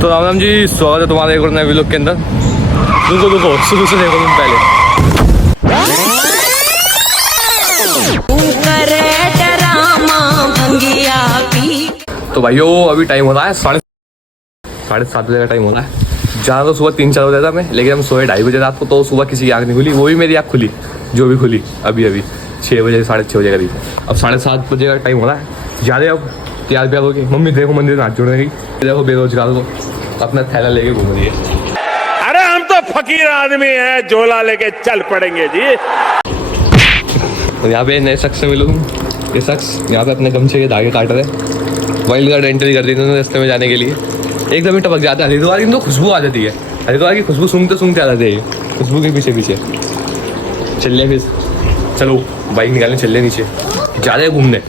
तो राम राम जी, स्वागत है तुम्हारे एक और नए व्लॉग के अंदर। रुको शुरू से देखो तुम पहले। तो भाइयों अभी टाइम हो रहा है 7:30 बजे का टाइम हो रहा है। जहाँ तो सुबह 3-4 बजे था मैं, लेकिन हम सोए 2:30 बजे रात को। तो सुबह किसी की आँख नहीं खुली, वो भी मेरी आँख खुली, जो भी खुली अभी 6 बजे 6:30 बजे करीब। अब 7:30 बजे का टाइम हो रहा है। जा रहे अब तैयार ब्यार होगी। मम्मी देखो मंदिर में हाथ जोड़ने गई, देखो बेरोजगार को अपना थैला लेके घूम रही है। अरे हम तो फकीर आदमी हैं, झोला लेके चल पड़ेंगे जी। तो यहाँ पे नए शख्स से मिलो तुम। ये शख्स यहाँ पे अपने गमछे के धागे काट रहे। वाइल्ड कार्ड एंट्री कर दी इन्होंने रास्ते में जाने के लिए। एकदम ही टपक जाता है। हरिद्वार की तो खुशबू आ जाती है। हरिद्वार की खुशबू सूंघते आ जाते हैं खुशबू के पीछे। चल फिर चलो बाइक निकालने चल रहे नीचे, जा रहे घूमने।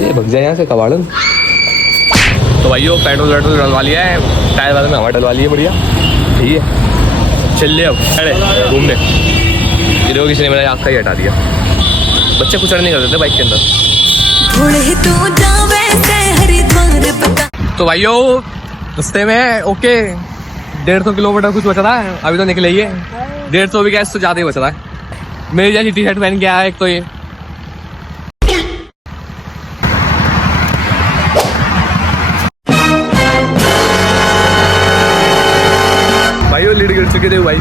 ये भग जाए यहाँ से कबाड़न। तो भाइयों पेट्रोल डलवा लिया है, टायर वाले में हवा डलवा ली है, बढ़िया ठीक है। चल ले अब अरे घूमने। ये देखो किसी ने मेरा आँख का ही हटा दिया। बच्चे कुछ नहीं करते थे बाइक के अंदर। तो भाइयों रास्ते में ओके 150 किलोमीटर कुछ बच रहा है। अभी तो निकले ही है 150 भी, गैस तो ज़्यादा ही बच रहा है। मेरी जैसी टी शर्ट पहन के आया एक तो ये। भाइयों लीड गिर चुके थे भाई।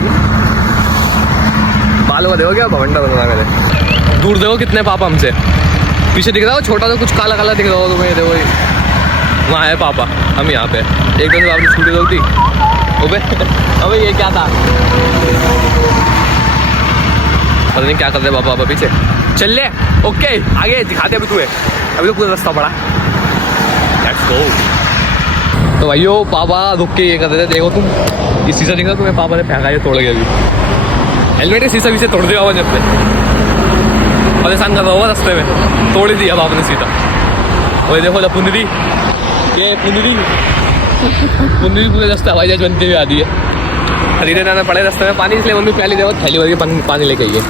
बालों का देखो क्या भवंडा बन रहा है मेरे। दूर देखो कितने पापा हमसे। पीछे दिख रहा हो छोटा सा कुछ काला काला दिख रहा हो तुम्हें, देखो वहाँ है पापा, हम यहाँ पे। एक दो से आपने स्कूटी रोक दी। अबे ये क्या था, पता नहीं क्या कर रहे पापा पीछे। चल ले ओके आगे दिखाते अभी तुम्हें। अभी तो पूरा रास्ता पड़ा। Let's go. तो भाइयों पापा रुक के ये कर रहे थे, देखो तुम ये शीशा दिख रहा तुम्हें, पापा ने फेंका ये तोड़ गया। अभी हेलमेट का शीशा भी से तोड़ दिया होगा जब से। परेशान कर रहा होगा रास्ते में, तोड़ ही दिया पापा ने सीधा। और देखो जब पुनरी पूरे रास्ते हवाई जहाज बनती हुई आती है। खरीदे जाना पड़े रास्ते में पानी, इसलिए मम्मी पहले देखो थैली भर के पानी लेके आई है।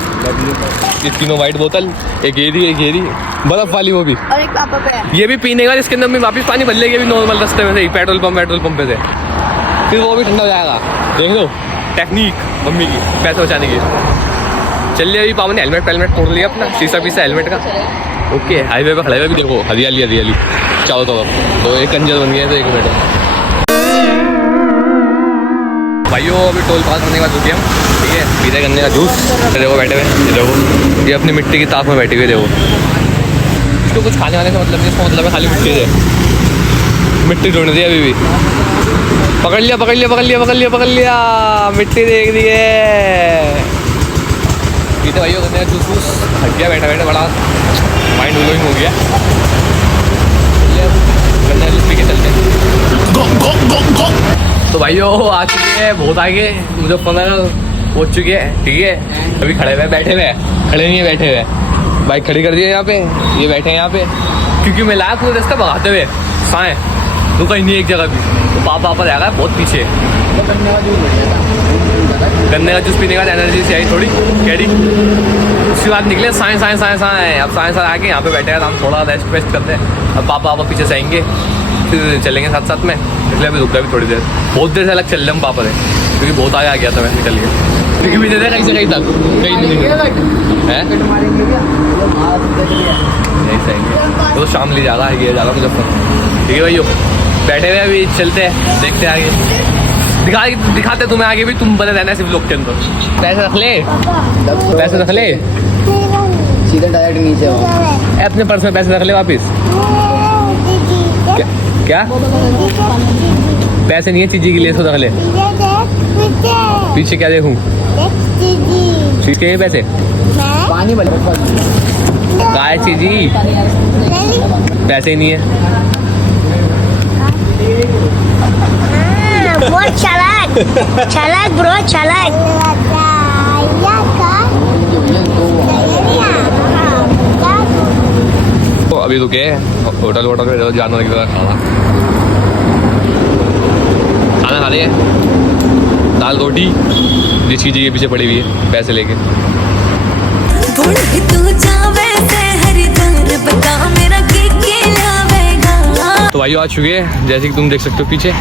ये तीनों वाइट बोतल, एक घेरी बर्फ वाली, वो भी और एक पापा पे ये भी पीने का। इसके अंदर वापस पानी भर लेगी अभी नॉर्मल रास्ते में से ही, पेट्रोल पंप पे से। फिर वो भी ठंडा हो जाएगा। देख लो टेक्निक मम्मी की पैसे बचाने की। चलिए अभी पापा ने हेलमेट तोड़ लिया अपना, शीशा हेलमेट का। ओके हाईवे पे खड़े हुए भी देखो हरियाली चारों तरफ। तो एक कंजर बन गया तो 1 मिनट। भाइयों अभी टोल पास करने के बाद रुके हम, ठीक है। पीते गन्ने का जूस देखो बैठे हुए, देखो ये अपनी मिट्टी की ताक में बैठी हुई। देखो इसको कुछ खाने वाने का मतलब नहीं, इसका मतलब है खाली मिट्टी से मिट्टी ढूंढ दी। अभी भी पकड़ लिया मिट्टी देख दी है। पीते भाइयों गन्ने का जूस थक गया बैठे बड़ा माइंड ब्लोइंग हो गया। गन्ने का जूस पी के चलते हैं। तो भाइयों आ चुके हैं बहुत आगे, मुजफ्फरनगर पहुँच चुके हैं, ठीक है। अभी खड़े नहीं है बैठे हुए। बाइक खड़ी कर दी है यहाँ पे, ये बैठे हैं यहाँ पे क्योंकि मैं लाया पूरे रास्ता भगाते हुए साए रुका ही नहीं एक जगह भी। तो पापा जाएगा बहुत पीछे। गन्ने का जूस पीने का एनर्जी से आई थोड़ी कैडी। उसके बाद निकले साए। अब साए आके यहाँ पे बैठे हैं, हम थोड़ा रेस्ट करते हैं। अब पापा पीछे से आएंगे, फिर चलेंगे साथ में। इसलिए अभी रुक गया भी थोड़ी देर, बहुत देर से अलग चल रहे हम पापा ने, क्योंकि बहुत आगे आ गया था मैं निकल के। क्योंकि भी दे कहीं से कहीं तक कहीं नहीं है। तो शाम ले जाएगा ये जाएगा मुजफ्फर, ठीक है भाइयों। बैठे हुए अभी चलते हैं, देखते हैं आगे। दिखाते तुम्हें आगे भी, तुम बने रहना सिर्फ लोग के अंदर। पैसे रख ले सीधे डायरेक्ट नीचे हो। अपने पर्स में पैसे रख ले वापिस। क्या पैसे नहीं है चीजी के लिए, तो रख ले। पीछे क्या देखूं, चीज के पैसे पानी काय चीजी, पैसे ही नहीं है। बहुत चालाक ब्रो चालाक। तो अभी रुके होटल में जानवर की तरह खाना खा रहे हैं, दाल रोटी जिस चीज़ के पीछे पड़ी हुई है पैसे लेके। तो भाई आ चुके हैं, जैसे कि तुम देख सकते हो पीछे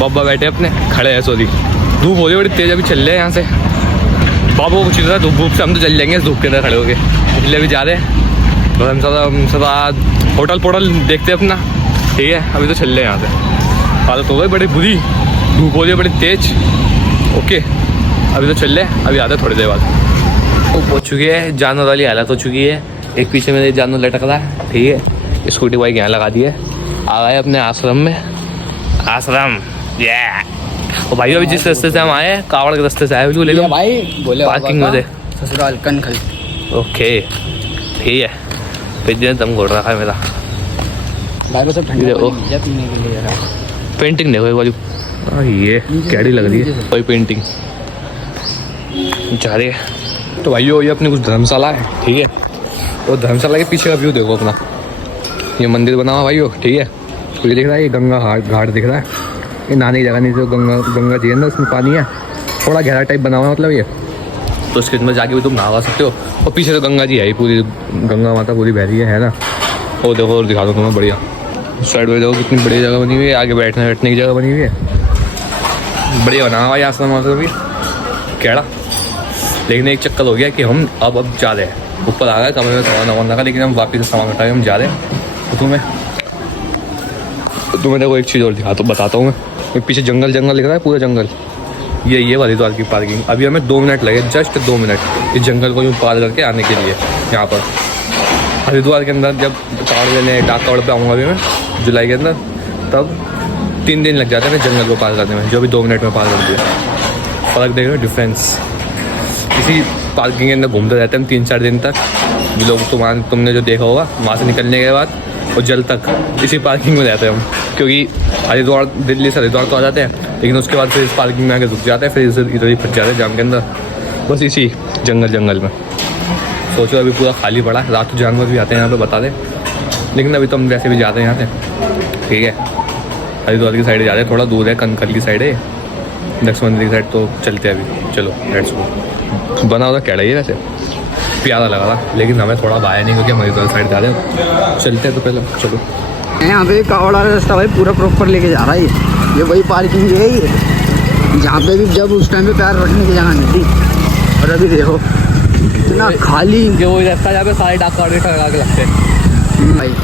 बाबा बैठे अपने खड़े हैं। सॉरी धूप हो रही बड़ी तेज, अभी चल रहे हैं यहाँ से। बाबा को कुछ नहीं था धूप से, हम तो चल जाएंगे धूप के अंदर खड़े हो गए, इसलिए अभी जा रहे हैं। बस हम सदा होटल पोटल देखते हैं अपना, ठीक है। अभी तो चल रहे हैं यहाँ से, हालत हो गई बड़ी बुरी, धूप हो रही है बड़ी तेज। ओके अभी तो चल रहे हैं, अभी आते हैं थोड़ी देर बाद। वो पहुँच चुके हैं, जानवर वाली हालत हो चुकी है। एक पीछे मेरे जानवर लटक रहा है, ठीक है। स्कूटी बाइक यहाँ लगा दी है, आ गए अपने आश्रम में। आश्रम ओ भाई अभी जिस रास्ते से हम आए कावड़ के रास्ते से आए, बिल्कुल एकदम भाई बोले पार्किंग में थे। ससुराल कनखल। ओके ठीक है, फिर दिन दम घोट रखा है मेरा। भाई को सब ठंडा देखो। पानी भेजा पीने के लिए यार। पेंटिंग देखो एक बार, ये कैडी लग रही है कोई पेंटिंग जा रही है। तो भाइयों ये अपनी कुछ धर्मशाला है, ठीक है। तो धर्मशाला के पीछे का व्यू देखो अपना, ये मंदिर बना हुआ भाइयों, ठीक है। तो ये दिख रहा है, ये गंगा घाट दिख रहा है। ये नहाने की जगह नहीं, तो गंगा जी है ना, उसमें पानी है, थोड़ा गहरा टाइप बना हुआ है मतलब ये। तो उसके अंदर जाके भी तुम नहा सकते हो। और पीछे तो गंगा जी है ही, पूरी गंगा माता पूरी बह रही है ना। वो देखो और दिखा दो तुम्हें बढ़िया, साइड में देखो कितनी बढ़िया जगह बनी हुई है, आगे बैठने की जगह बनी हुई है, बढ़िया बना हुआ है आश्रम वाश्रम भी कैड़ा। लेकिन एक चक्कर हो गया कि हम अब जा रहे हैं, ऊपर आ गए कमरे में थोड़ा नवा का, लेकिन हम वापस सामान उठा के हम जा रहे हैं। तो तुम्हें देखो एक चीज़ और बताता हूँ मैं। पीछे जंगल दिख रहा है, पूरा जंगल। ये हरिद्वार की पार्किंग। अभी हमें 2 मिनट लगे, जस्ट 2 मिनट इस जंगल को यूँ पार करके आने के लिए यहाँ पर हरिद्वार के अंदर। जब कावड़ लेने डाक कावड़ पे आऊँगा अभी मैं जुलाई के अंदर, तब 3 दिन लग जाते हैं जंगल को पार करने में, जो भी 2 मिनट में पार कर दिया। फ़र्क देख रहे हो डिफरेंस। इसी पार्किंग के अंदर घूमते रहते हैं हम 3-4 दिन तक। ये लोग तुमने जो देखा होगा वहाँ से निकलने के बाद और जल तक इसी पार्किंग में रहते हैं हम, क्योंकि हरिद्वार दिल्ली से हरिद्वार तो आ जाते हैं, लेकिन उसके बाद फिर इस पार्किंग में आके रुक जाते हैं, फिर इधर ही फंस जाते हैं जाम के अंदर, बस इसी जंगल में। सोचो अभी पूरा खाली पड़ा है, रात को जानवर भी आते हैं यहाँ पे, बता दें। लेकिन अभी तो हम वैसे भी जाते हैं यहाँ से, ठीक है। हरिद्वार की साइड जाते हैं, थोड़ा दूर है, कनखल की साइड है, दक्ष मंदिर की साइड। तो चलते हैं अभी, चलो लेट्स गो। बना हुआ क्या है वैसे, प्यारा लगा था, लेकिन हमें थोड़ा बाया नहीं, क्योंकि हम हरिद्वार साइड जा रहे हैं। चलते हैं तो पहले चलो। यहाँ पे कावड़ वाला रास्ता भाई पूरा प्रॉपर लेके जा रहा है। ये वही पार्किंग है ये, जहाँ पे भी जब उस टाइम पे पैर रखने की जगह नहीं थी। और अभी देखो इतना खाली, ये वही रास्ता जहाँ पे सारे डाक कावड़ लगा के लगते हैं भाई।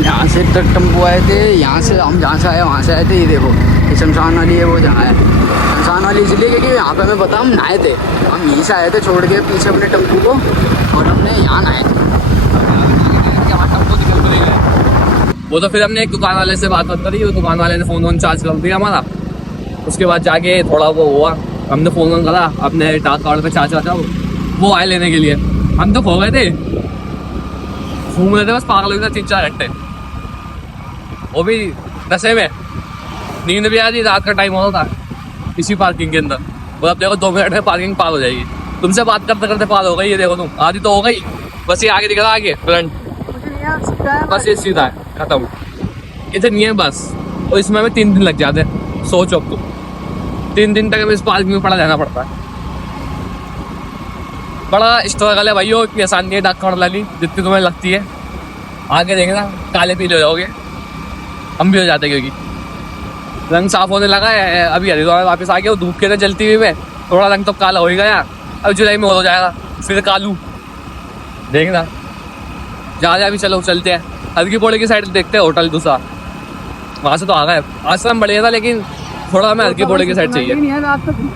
यहाँ से तक टेम्पो आए थे, यहाँ से हम जहाँ से आए वहाँ से आए थे। ये देखो ये शमशान वाली है, वो जहाँ है शमशान वाली, इसलिए क्योंकि यहाँ पे हमें पता हम नहाए थे। हम यहीं से आए थे छोड़ के पीछे अपने टेम्पो को, और हमने यहाँ नहाए थे। वो तो फिर हमने एक दुकान वाले से बात करी, वो दुकान वाले ने फ़ोन चार्ज कर दिया हमारा। उसके बाद जाके थोड़ा वो हुआ, हमने फ़ोन करा अपने डाक कावड़ पे चार्ज था, वो आए लेने के लिए। हम तो खो गए थे, घूम रहे थे बस पागल हो गए 3-4 घंटे, वो भी नशे में। नींद भी आ रही, रात का टाइम होता था इसी पार्किंग के अंदर। वो अब देखो 2 मिनट में पार्किंग पार हो जाएगी। तुमसे बात करते करते पार हो गई, ये देखो तुम, आधी तो हो गई। बस ये आगे दिख रहा, आगे फ्रंट, बस ये सीधा है, खत्म। इतनी है बस। और इसमें हमें 3 दिन लग जाते हैं। सोचो अब तुम 3 दिन तक हमें इस पार्किंग में पड़ा रहना पड़ता है। बड़ा स्ट्रगल है भाइयों, इतनी आसान नहीं है डाक कावड़ लानी जितनी तुम्हें लगती है। आगे देखना काले पीले हो जाओगे, हम भी हो जाते, क्योंकि रंग साफ होने लगा है। अभी हरिद्वार वापस आ गया, धूप के अंदर जलती हुई में थोड़ा रंग तो काला हो ही गया। अब जुलाई में हो जाएगा फिर कालू, देखना। जा अभी चलो चलते हैं हर की पौड़ी की साइड, देखते हैं होटल दूसरा, वहाँ से तो आ गए। आश्रम बढ़िया था, लेकिन थोड़ा हमें हर की पौड़ी की साइड चाहिए,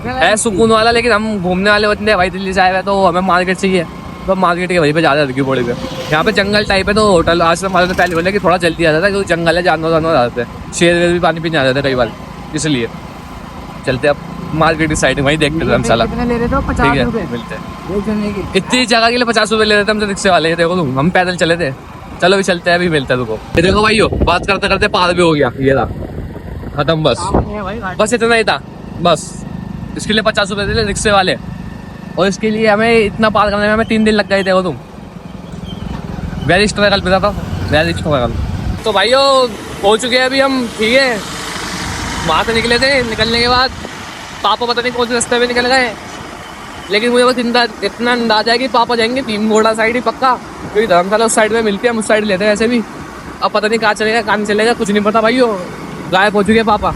है सुकून वाला। लेकिन हम घूमने वाले होते हैं भाई, दिल्ली से आए हुए, तो हमें मार्केट चाहिए, तो मार्केट के वहीं पे ज़्यादा हर की पौड़ी पे। यहाँ पे जंगल टाइप है, तो होटल आश्रम वाले तो पहले बोले कि थोड़ा जल्दी आ जाता है, क्योंकि जंगल है, जानवर आ जाते हैं, शेर भी पानी पीने आ जाते हैं कई बार, इसलिए चलते अब मार्केट की साइड, वहीं देखते हैं धर्मशाला। ठीक है, मिलते हैं। इतनी जगह के लिए 50 रुपये ले रहे थे हम तो रिक्शे वाले, देखो तुम, हम पैदल चले थे। चलो भी चलते हैं, अभी मिलते हैं तुमको। ये देखो भाइयों, बात करते करते पार भी हो गया, ये रहा खत्म, बस इतना ही था बस। इसके लिए 50 रुपये दे रिक्शे वाले, और इसके लिए हमें इतना पार करने में हमें 3 दिन लग गए, देखो तुम। वेरी स्ट्रगल पे था, वेरी स्ट्रगल। तो भाइयों हो चुके हैं अभी हम, ठीक है। वहाँ से निकले थे, निकलने के बाद पापा पता नहीं कौन से रास्ते में निकल गए, लेकिन मुझे बस इतना अंदाजा है कि पापा जाएंगे भीम घोड़ा साइड ही पक्का, क्योंकि धर्मशाला उस साइड में मिलती है, हम उस साइड लेते हैं वैसे भी। अब पता नहीं कहाँ चलेगा कहाँ नहीं चलेगा, कुछ नहीं पता भाई। गायब हो चुके पापा।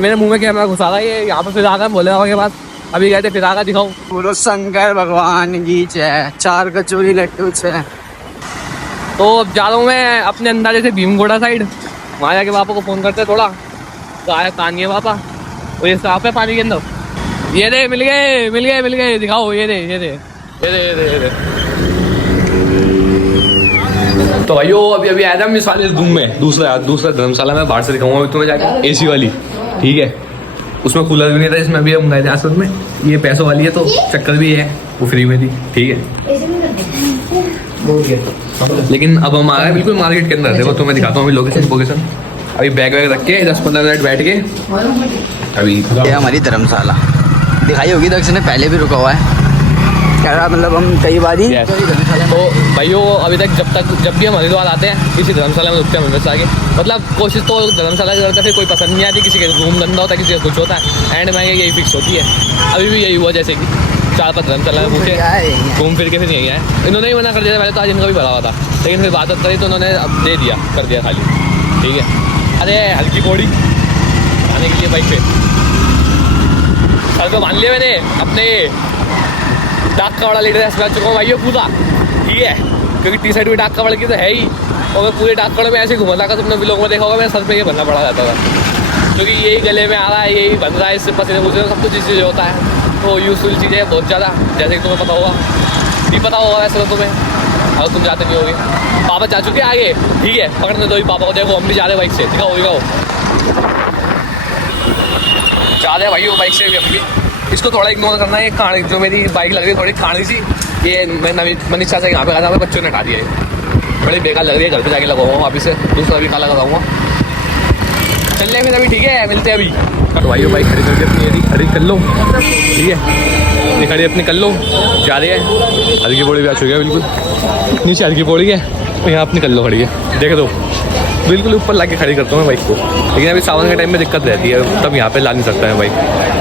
मेरे मुंह में कैमरा घुसा रहा है, ये यहाँ पर फिर आगा बोले के बाद अभी गए थे, फिर आगा दिखाओ। बोलो शंकर भगवान की जय, 4 कचौरी लड्डू छे। तो अब जा रहा हूँ मैं अपने अंदाजे से भीमगोड़ा साइड, वहाँ जाके पापा को फ़ोन करते थोड़ा कहाँ नहीं है पापा। वो ये साफ है पानी के अंदर, ये दे मिल गए दिखाओ, ये दे। तो भाइयों अभी आया था मैं इस वाले रूम में, दूसरा धर्मशाला में बाहर से दिखाऊंगा तुम्हें जाके, एसी वाली, ठीक है। उसमें कूलर भी नहीं था, इसमें अभी हम गए थे आसपास में। ये पैसों वाली है तो चक्कर भी है, वो फ्री में थी, ठीक है। लेकिन अब हम आ गए बिल्कुल मार्केट के अंदर। देखो तुम्हें दिखाता हूँ अभी लोकेशन। अभी बैग रख के 10-15 मिनट बैठ के अभी ये हमारी धर्मशाला दिखाई होगी, दक्ष ने पहले भी रुका हुआ है, कह रहा मतलब हम कई बार ही तो भाइयों अभी तक जब भी हम हरिद्वार आते हैं किसी धर्मशाला में रुकते हैं हमेशा आगे। मतलब कोशिश तो धर्मशाला की करते हैं, फिर कोई पसंद नहीं आती, किसी का रूम गंदा होता है, किसी का कुछ होता है, एंड में यही फिक्स होती है। अभी भी यही हुआ, जैसे कि 4-5 धर्मशाला में पूछे, घूम फिर के फिर यही है। इन्होंने ही मना कर दिया पहले तो, आज इनका भी भरा हुआ था, लेकिन फिर बात करी तो उन्होंने अब दे दिया, कर दिया खाली, ठीक है। अरे हल्की पौड़ी आने के लिए बाइक पे सर को मान लिया मैंने, अपने डाक का बड़ा लीडर है चुका हूँ भाई पूरा, ठीक है। क्योंकि टी शर्ट भी डाक का बड़ा की तो है ही, और मैं पूरे डाक कड़े में ऐसे घुमा था, तुमने ब्लॉग में देखा होगा, मेरे सर पे ये बनना पड़ा जाता था, क्योंकि यही गले में आ रहा है, यही बन रहा है, इससे पसीने मुझे सब कुछ चीज़ें होता है। तो यूजफुल चीज़ें बहुत ज़्यादा, जैसे कि तुम्हें पता होगा, नहीं पता होगा वैसे तो तुम्हें, अगर तुम जाते नहीं होगे। पापा जा चुके आगे, ठीक है, पकड़ने दो ही पापा को, देखो हम भी जा रहे बाइक से, दिखाओ जा रहे भाई वो बाइक से भी अपनी। इसको थोड़ा इग्नोर करना है, खाड़ी जो मेरी बाइक लग रही है थोड़ी खाड़ी सी, ये मैं नवी मनीषा से यहाँ पे आया था, बच्चों ने हटा दिया है, बड़ी बेकार लग रही है, घर पे जाके लगाऊंगा वापिस से, दूसरा भी काला लगाऊंगा। चल रहे फिर अभी, ठीक है, मिलते हैं अभी। तो भाई वो बाइक खड़ी करके अपनी यदि खड़ी कर लो, ठीक है, ये खड़ी अपनी कर लो, जा रही है। हल्की पौड़ी भी आ चुकी है बिल्कुल, नीचे हल्की पौड़ी है, तो यहाँ अपनी कर लो खड़ी है, देख दो बिल्कुल ऊपर ला के खड़ी करता हूँ मैं बाइक को। लेकिन अभी सावन के टाइम में दिक्कत रहती है, तब यहाँ पे ला नहीं सकता है बाइक,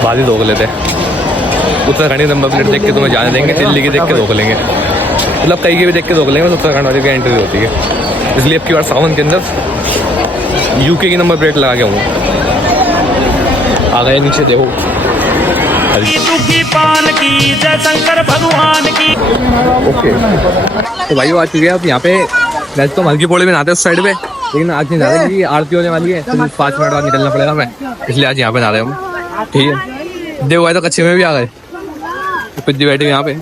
बाद ही रोक लेते हैं। उत्तराखंड की नंबर प्लेट देख के तुम्हें जाने देंगे, दिल्ली की देख के रोक लेंगे, मतलब कहीं की भी देख के रोक लेंगे, तो उत्तराखंड वाली की एंट्री होती है। इसलिए अब की बार सावन के अंदर यूके की नंबर प्लेट लगा के आऊँगा। आ गए नीचे, देखो पान की जय शंकर भगवान की। ओके तो भाई वो आ चुके हैं अब यहाँ पे। वैसे तो हल्की पौड़ी में नहाते उस साइड पे, लेकिन आज नहीं नहाते क्योंकि आरती होने वाली है, तो 5 मिनट बाद निकलना पड़ेगा हमें, इसलिए आज यहाँ पे नहा रहे हम, ठीक है। देखो भाई तो कच्चे में भी आ गए, पिज्जी बैठे यहाँ पे,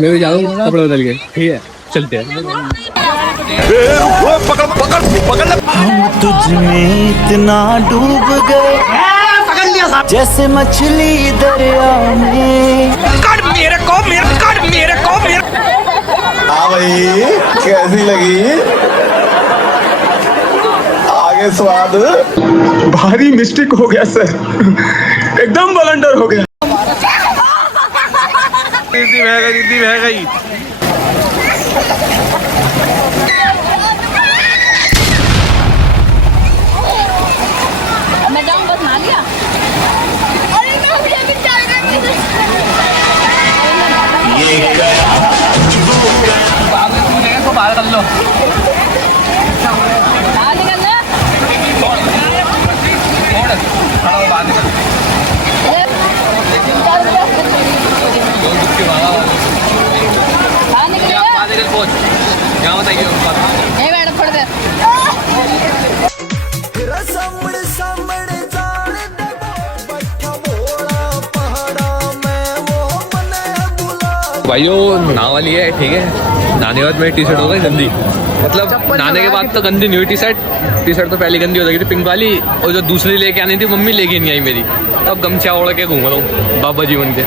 मैं भी जा रहा हूँ कपड़े बदल के, ठीक है, चलते हैं। हम तुझ में इतना डूब गए जैसे मछली दरिया में। हाँ भाई कैसी लगी आगे स्वाद? भारी मिस्टेक हो गया सर, एकदम ब्लंडर हो गया। दीदी बह गई। मैं जाऊँ बस नहा लिया। अरे मैं अभी चल रही थी। बाहर कर लो, बाहर निकलना। बाहर निकल। यहाँ बताइए नहीं मैडम थोड़ी देर। भाइयों नहा वाली है, ठीक है। नहाने के बाद मेरी टी शर्ट हो गई गंदी, मतलब नहाने के बाद तो गंदी नहीं हुई टी शर्ट तो पहले गंदी हो गई थी पिंक वाली, और जो दूसरी लेके आनी थी मम्मी लेके नहीं आई मेरी, तब गमछा ओढ़ के घूम रहा हूँ बाबा जीवन के।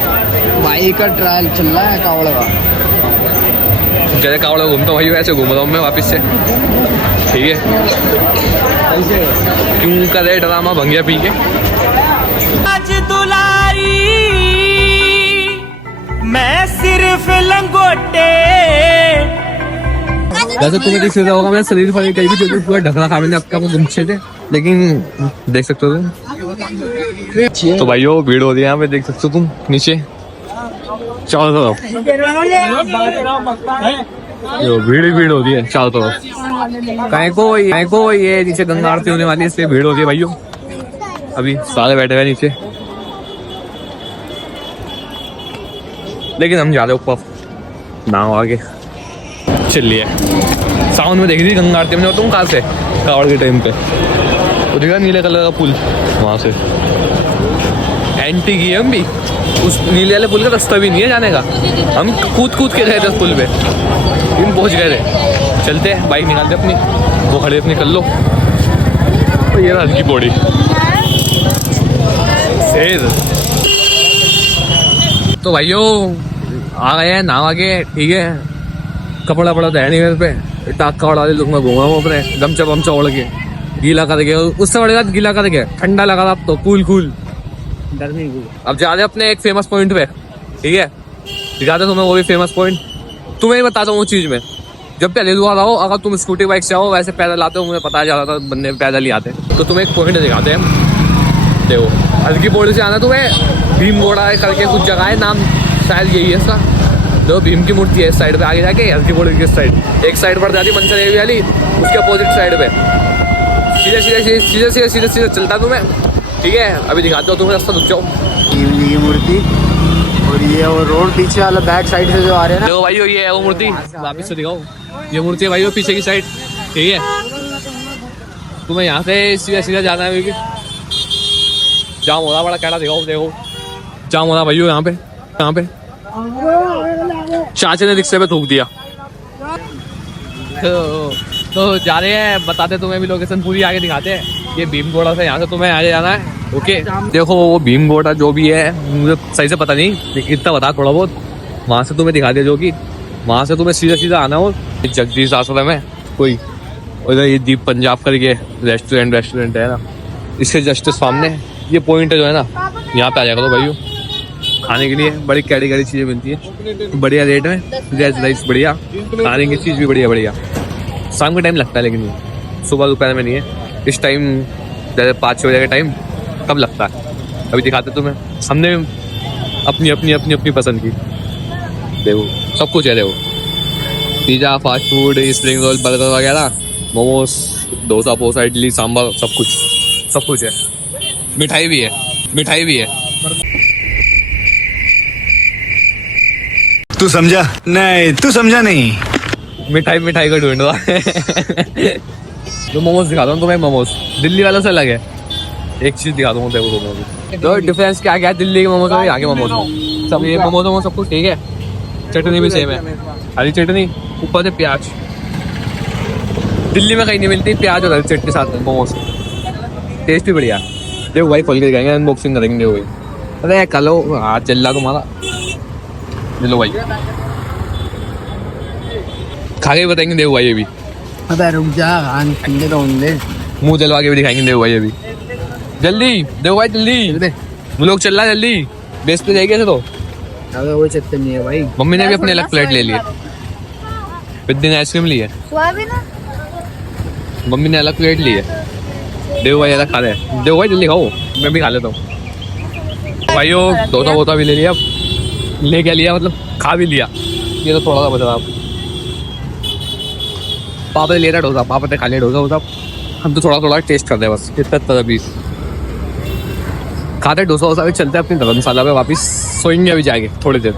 भाई का ट्रायल चल रहा है कावड़ का, जैसे कावड़ा घूमता हूँ भाई वैसे घूम रहा हूँ मैं वापस से, ठीक है। क्यों करे ड्रामा भंगिया पी के। आज दुलारी मैं सिर्फ लंगोटे। वैसे तुम्हें देख सकता होगा मेरा शरीर पर कहीं भी जो पूरा ढकना खा मैंने आपका गमछे थे, लेकिन देख सकते हो तुम। तो भाइयों भीड़ हो रही है यहाँ पे, देख सकते हो तुम नीचे। चलो जो भीड़ ही भीड़ होती है चारों तरफ। कहीं को ये नीचे गंगा आरती होने वाली है, इसलिए भीड़ होती है भाइयों। अभी सारे बैठे हुए नीचे, लेकिन हम जा रहे ऊपर नाव आगे। चलिए, साउंड में देखी थी गंगा आरती में, तुम कहाँ से? कावड़ के टाइम पे वो देखा नीले कलर का पुल, वहाँ से एंटी की हम भी। उस नीले वाले पुल का रास्ता भी नहीं है जाने का, हम कूद के गए थे उस पुल पे, लेकिन पहुँच गए थे। चलते हैं, बाइक निकालते अपनी, वो खड़े अपनी कर लो। तो ये हल्की पौड़ी सेज। तो भाइयों आ गए हैं नाव आगे, ठीक है। कपड़ा पड़ा तो है नहीं मेरे पे, टाका उड़ा लुक में घूमा हूँ अपने गमछा वमछा ओढ़ के, गीला करके। उससे बड़े बात गीला करके, ठंडा लगा था अब तो, कूल। अब जा रहे अपने एक फेमस पॉइंट पे, ठीक है। दिखाते तुम्हें वो भी फेमस पॉइंट, तुम्हें ही बताता हूँ उस चीज में। जब पहले हुआ हो, अगर तुम स्कूटी बाइक से आओ, वैसे पैदल आते हो, मुझे पता चला था बंदे पैदल ही आते। तो तुम्हें एक पॉइंट दिखाते हैं, देखो हल्की पौड़ी से आना तुम्हें, भीमगोड़ा करके कुछ जगह है, नाम शायद यही है इसका। देखो भीम की मूर्ति है इस साइड पे, आगे जाके हल्की पौड़ी की साइड, एक साइड पर जाती मनसा देवी वाली, उसके अपोजिट साइड पे सीधे चलता तुम्हें, ठीक है। अभी दिखाते हो तुम्हें रास्ता, रुक जाओ। भीम जी की मूर्ति, और ये वो रोड पीछे वाला बैक साइड से जो आ रहे हैं ना, देखो भाई ये है वो मूर्ति, वापिस से दिखाओ। ये मूर्ति है भाई पीछे की साइड, ठीक है। तुम्हें यहाँ से सीधा जाना है, जाम हो रहा बड़ा कैड़ा, दिखाओ देखो जाम हो रहा भाई यहाँ पे चाचे ने रिक्शे पे थूक दिया। तो जा रहे हैं, बताते तुम्हें भी लोकेशन पूरी आगे दिखाते हैं। ये भीमगोड़ा से यहाँ से तुम्हें आगे जाना है, ओके। देखो वो भीमगोड़ा जो भी है, मुझे सही से पता नहीं, लेकिन इतना बता थोड़ा बहुत, वहाँ से तुम्हें दिखा दिया। जो कि वहाँ से तुम्हें सीधा आना हो जगदीश आश्रम है कोई, उधर ये दीप पंजाब करके रेस्टोरेंट है ना, इसके जस्ट सामने ये पॉइंट है जो है ना, यहाँ पे आ जाएगा। तो भाइयों खाने के लिए बड़ी कैडी चीज़ें मिलती है, बढ़िया रेट में, राइस बढ़िया, खाने की चीज़ भी बढ़िया। शाम के टाइम लगता है, लेकिन सुबह दोपहर में नहीं है। इस टाइम जैसे 5-6 बजे का टाइम कब लगता है, अभी दिखाते तुम्हें। हमने अपनी पसंद की, देखो सब कुछ है। देखो pizza, fast food, spring roll, burger वगैरह, मोमोज, डोसा, पोसा, इडली, सांभर, सब कुछ है। मिठाई भी है। तू समझा नहीं, तू समझा नहीं। मिठाई को ढूंढ रहा है। तो मोमोज दिखाता हूँ तुम्हें, मोमोज दिल्ली वालों से अलग है। एक चीज दिखाता हूँ देखो तुम्हें, तो डिफरेंस क्या है दिल्ली के मोमोज और यहाँ के मोमोज में। सब ये मोमोज सब कुछ ठीक है, चटनी भी सेम है, हरी चटनी, ऊपर से प्याज। दिल्ली में कहीं नहीं मिलती प्याज और हरी चटनी साथ में मोमोज, टेस्ट भी बढ़िया। देखो भाई खोल के दिखाएंगे, अनबॉक्सिंग करेंगे भाई। अरे कलो हाथ चल रहा तुम्हारा, लो भाई खा के बताएंगे। देखो भाई ये भी, अबे रुक जा, ठंडे तो होंगे, मुंह जलवा के भी दिखाएंगे। देखो भाई ये भी, जल्दी देखो भाई, जल्दी वो लोग चल रहा है, जल्दी बेस पे जाएगी ऐसे। तो अबे वो चक्कर नहीं है भाई। मम्मी ने भी अपने अलग प्लेट ले लिए, विद आइसक्रीम ली है, मम्मी ने अलग प्लेट ली है। देखो भाई ऐसा खा रहे हैं, देखो भाई जल्दी खाओ, मैं भी खा लेता हूँ। भाइयों डोसा वोसा भी ले लिया, ले क्या लिया मतलब खा भी लिया। ये तो थोड़ा सा बचा था, पापा ने ले रहा डोसा, पापा ने खा लिया डोसा वोसा, हम तो थोड़ा टेस्ट करते हैं बस, इतना पीस खाते डोसा वोसा भी। चलते हैं अपनी धर्मशाला पे वापस, सोएंगे अभी जाएंगे थोड़ी देर,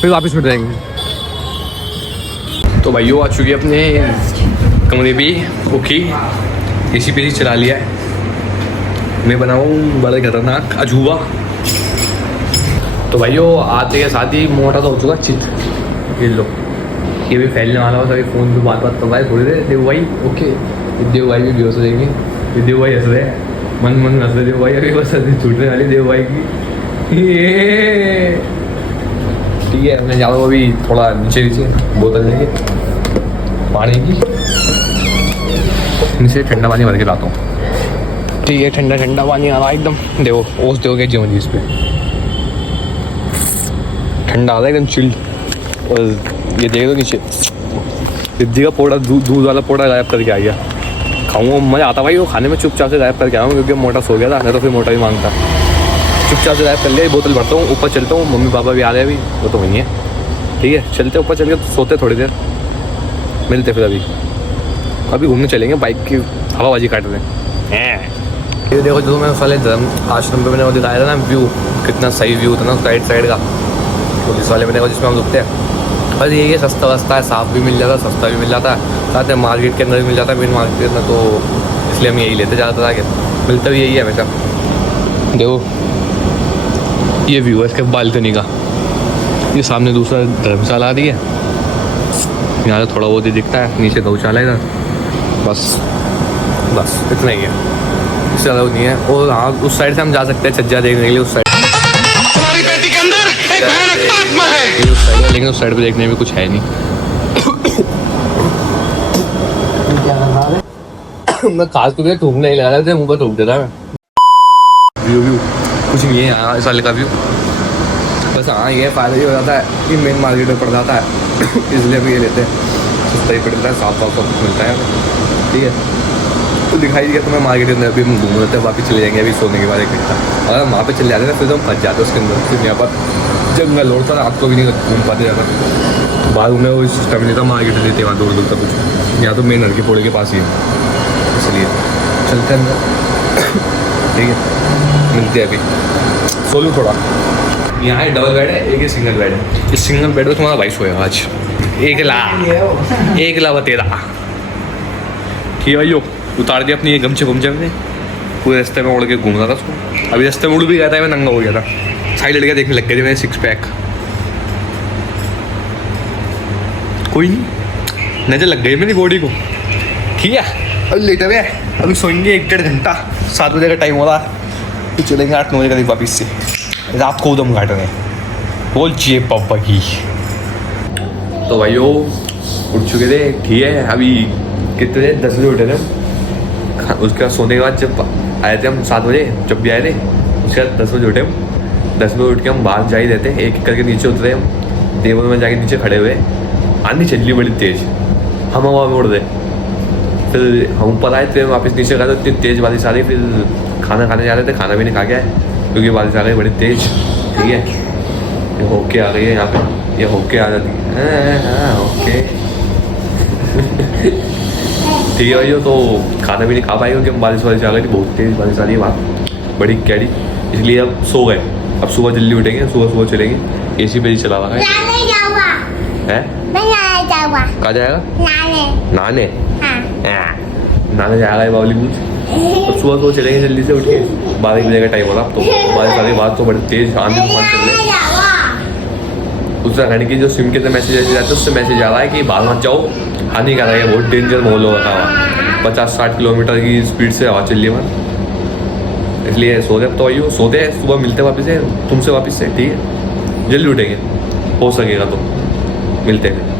फिर वापस मिट जाएंगे। तो भाइयों आ चुकी है अपने कमरे भी, भूखी एसी पे चला लिया है। मैं बनाऊँ बड़े खतरनाक अजूबा। तो भाइयों आते के साथ ही मोटा तो हो चुका चित, ये लो ये भी फैलने वाला हो। सभी फ़ोन पे बात कर रहा है थोड़ी देर। देव भाई ओके, देव भाई भी बेहोश हो जाएंगे। देव भाई हंस रहे हैं, मन हंस रहे देव भाई, अभी बस छूटने वाली देव भाई की। ये ठीक है, मैं जा रहा हूँ अभी थोड़ा नीचे बोतल लेके पानी की, नीचे ठंडा पानी भर के लाता हूँ। ठीक है, ठंडा पानी आ रहा है एकदम। देखो ओस दोगे जीवन जी इस पर, ठंडा आ रहा है एकदम चिल्ड। और ये देख दो नीचे सिद्धि का पोड़ा, दूध वाला पोड़ा गायब करके आ गया। खाऊंगा मज़ा आता भाई वो खाने में, चुपचाप से गायब करके आऊँ क्योंकि मोटा सो गया था, नहीं तो फिर मोटा ही मांगता। चुपचाप से गायब कर लिया, बोतल भरता हूँ, ऊपर चलता हूँ। मम्मी पापा भी आ रहे हैं अभी, वो तो वहीं है। ठीक है चलते ऊपर, चल के सोते थोड़ी देर, मिलते फिर अभी घूमने चलेंगे, बाइक की हवाबाजी काट रहे हैं। ये देखो जो मैं साले धर्म आश्रम पे मैंने वो दिखाया था ना व्यू, कितना सही व्यू था ना साइड का, पुलिस वाले में देखो जिसमें हम रुकते हैं। बस यही है, सस्ता वस्ता है, साफ भी मिल जाता है, सस्ता भी मिल जाता है, साथ में मार्केट के अंदर भी मिल जाता है, मेन मार्केट के अंदर, तो इसलिए हम यही लेते ज़्यादातर आगे, मिलता भी यही है हमेशा। देखो ये व्यू है इसके बालकनी का, ये सामने दूसरा धर्मशाला आ रही है, यहाँ से थोड़ा बहुत ही दिखता है, नीचे गौशाला है इधर, बस इतना ही है, इससे ज़्यादा नहीं है। और हाँ उस साइड से हम जा सकते हैं छज्जा देखने के लिए, उस साइड है, लेकिन उस साइड पे देखने में कुछ है नहीं। मैं खास करके थूकने नहीं लगा था, मुँह पर थूक देता मैं। व्यू कुछ नहीं है यहाँ इस साल का व्यू, बस हाँ ये फायदा ही हो जाता है कि मेन मार्केट में पड़ जाता है, इसलिए हम ये लेते हैं, सस्ता ही पड़ता है, साफ साफ सब कुछ मिलता है, ठीक है। तो दिखाई दिया तो मैं मार्केट के अंदर अभी हम घूम लेते हैं, वापस चले जाएंगे अभी सोने के बाद एक घंटा, अगर हम वहाँ पे चले जाते हैं फिर तो हम फंस जाते हैं उसके अंदर, फिर यहाँ पर जंगल और था, रात को भी नहीं घूम पाते ज़्यादा, बाद में वो सिस्टम नहीं था मार्केट देते वहाँ दूर दूर तक कुछ, यहाँ तो मेन हर के पोड़े के पास ही है, इसलिए चलते हैं अंदर, ठीक है, मिलते हैं अभी। सो लो थोड़ा, यहाँ एक डबल बेड है, एक ही सिंगल बेड है, इस सिंगल बेड में तुम्हारा भाई सोएगा आज, एक ला तेरा, ठीक है भाइयों। उतार दिया अपनी ये गमछे में, पूरे रास्ते में उड़ के घूम रहा था उसको, अभी रास्ते में उड़ भी गया था, मैं नंगा हो गया था, साइड लड़कियाँ देखने लग गए थे मेरे 6 पैक, कोई नहीं नजर लग गई मेरी बॉडी को, ठीक है। अभी लेटर है, अभी सोएंगे 1-1.5 घंटा, 7 बजे का टाइम हो रहा है, तो चलेंगे 8-9 बजे करीब वापिस से, रात को उदम घाट में बोल चाहिए पापा की। तो भाइयों उठ चुके थे, ठीक है, अभी कितने 10 बजे उठे थे, उसके बाद सोने के बाद जब आए थे हम 7 बजे, जब भी आए थे उसके बाद 10 बजे उठे हम, 10 बजे उठ के हम बाहर जा ही देते, एक करके नीचे उतरे हम, टेबल में जाके नीचे खड़े हुए, आंधी चली बड़ी तेज, हम हवा में उड़ गए, फिर हम ऊपर आए थे वापस नीचे गए तो इतनी तेज़ बारिश आ रही, फिर खाना खाने जा रहे थे, खाना भी नहीं खा के आए क्योंकि बारिश आ गई बड़ी तेज, ठीक है। ये होके आ गई है यहाँ पे, ये होके आ जाती है, ओके ठीक है भाइयों। तो खाना भी नहीं खा पाए क्योंकि हम बारिश वारिश आ गई थी, बहुत तेज़ बारिश आ रही है वहाँ बड़ी कैडी, इसलिए अब सो गए, अब सुबह जल्दी उठेंगे, सुबह चलेंगे, एसी पे ही चला रहा है। कहाँ जाएगा? नाने नाने जाएगा ये बावली पूछ, तो सुबह चलेंगे जल्दी से उठ के, 12 बजे का टाइम हो रहा, तो बारिश आ रही, बात तो बड़ी तेज़ आंधी तूफान चल रही है। उत्तराखंड की जो सिम के अंदर मैसेज जाते हैं उससे मैसेज आ रहा है कि बाहर मत जाओ, हानिकारक है, बहुत डेंजर माहौल हो रखा है, 50-60 किलोमीटर की स्पीड से हवा चल रही है वहाँ, इसलिए सो गए। तो आइयो सोते हैं, सुबह मिलते हैं वापस से तुमसे वापस से, ठीक है, जल्दी उठेंगे हो सकेगा तो, मिलते हैं।